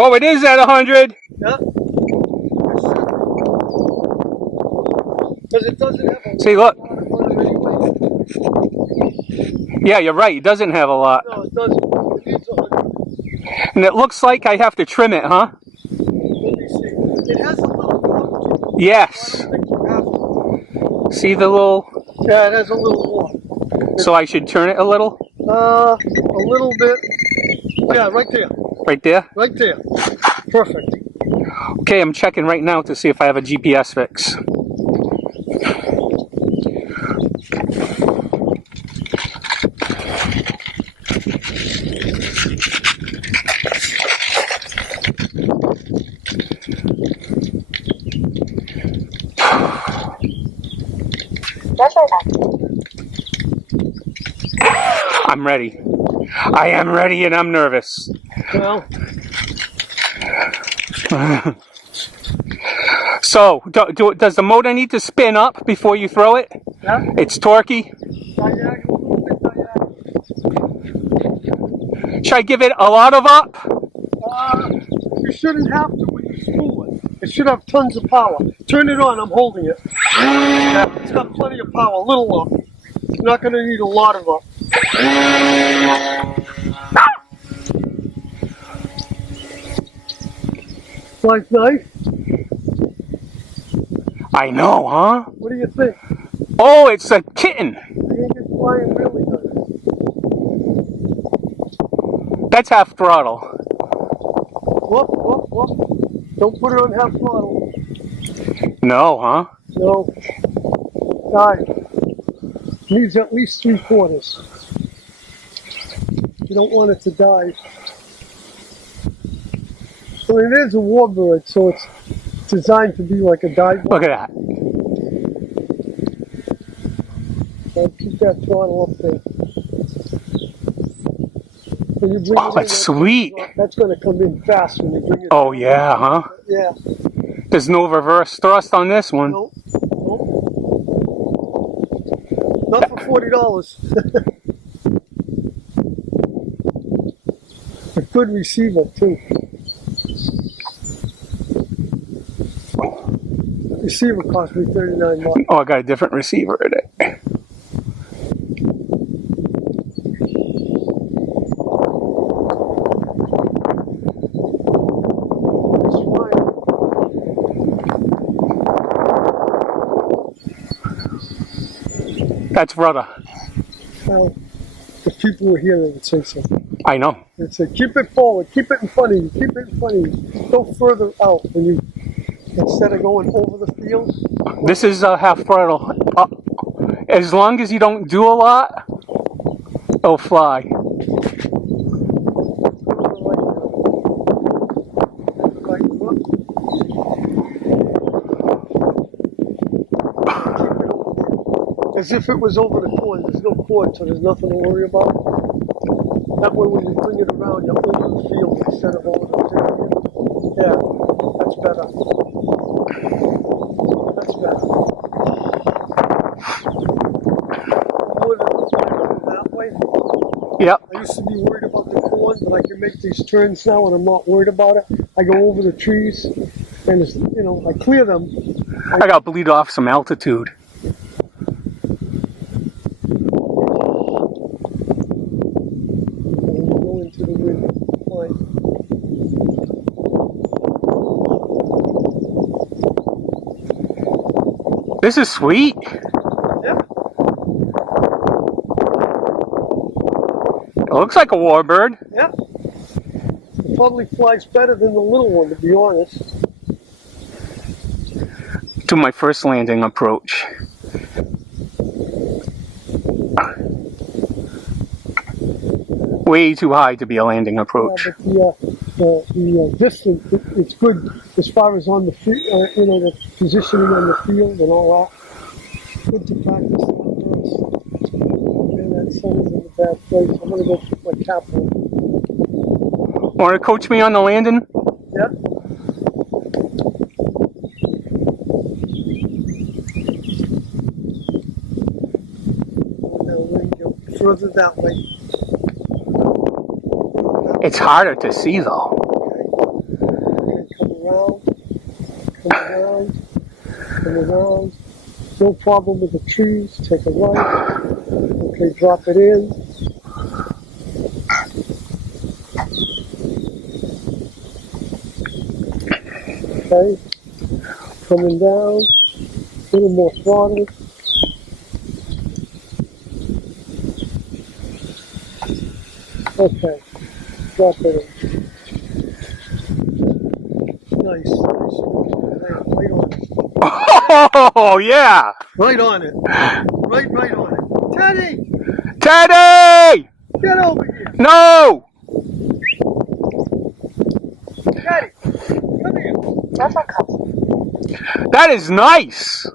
Oh, it is at 100. Yeah. Because it doesn't have a See, look. lot of rudder anyway. Yeah, you're right. It doesn't have a lot. No, it doesn't. It needs 100. And it looks like I have to trim it, huh? Let me see. It has a little warp. Yes. I don't think you have to. See the little... Yeah, it has a little warp. So I should turn it a little? A little bit. Yeah, right there. Right there? Right there. Perfect. Okay, I'm checking right now to see if I have a GPS fix. I'm ready. I am ready and I'm nervous. Well. So, does the motor need to spin up before you throw it? Yeah. It's torquey. Diagonal, diagonal. Should I give it a lot of up? You shouldn't have to when you spool it. It should have tons of power. Turn it on, I'm holding it. Yeah, it's got plenty of power, a little up. You're not going to need a lot of up. Flies nice? I know, huh? What do you think? Oh, it's a kitten. I think it's flying really good. That's half throttle. Whoop, whoop, whoop. Don't put it on half throttle. No, huh? No. Die. Needs at least 3/4. You don't want it to die. Well, it is a warbird, so it's designed to be like a dive. Look at that. So keep that throttle up there. When you bring Oh, that's sweet. That's going to come in fast when you bring it. Oh, yeah, huh? Yeah. There's no reverse thrust on this one. Nope. Nope. Not for $40. A good receiver, too. The receiver cost me $39. Oh, I got a different receiver in it. That's rudder. Well, if people were here, they would say so. I know. They'd say, keep it forward, keep it in front of you, keep it in front of you. Go further out when you, instead of going over the field. This is half throttle. As long as you don't do a lot, it'll fly. As if it was over the cord. There's no cord, so there's nothing to worry about. That way when you bring it around, you're over the field instead of over the field. Yeah, that's better. That's better. That way. Yep. I used to be worried about the corn, but I can make these turns now and I'm not worried about it. I go over the trees and it's, you know, I clear them. I got to bleed off some altitude. To the wind line. This is sweet. Yeah. It looks like a warbird. Yeah. It probably flies better than the little one, to be honest. To my first landing approach. Way too high to be a landing approach. Yeah, but the distance, it's good as far as on the field, you know, the positioning on the field and all that. Good to practice that first. Man, that sun is in a bad place. I'm going to go put my cap on. Want to coach me on the landing? Yeah. Now, go further that way. It's harder to see though. around. No problem with the trees. Take a right. Okay, drop it in. Okay, coming down. A little more throttle. Okay, drop it in. Nice. Right on it. Oh, yeah. Right on it. Right on it. Teddy! Teddy! Get over here. No! Teddy! Come here. That is nice.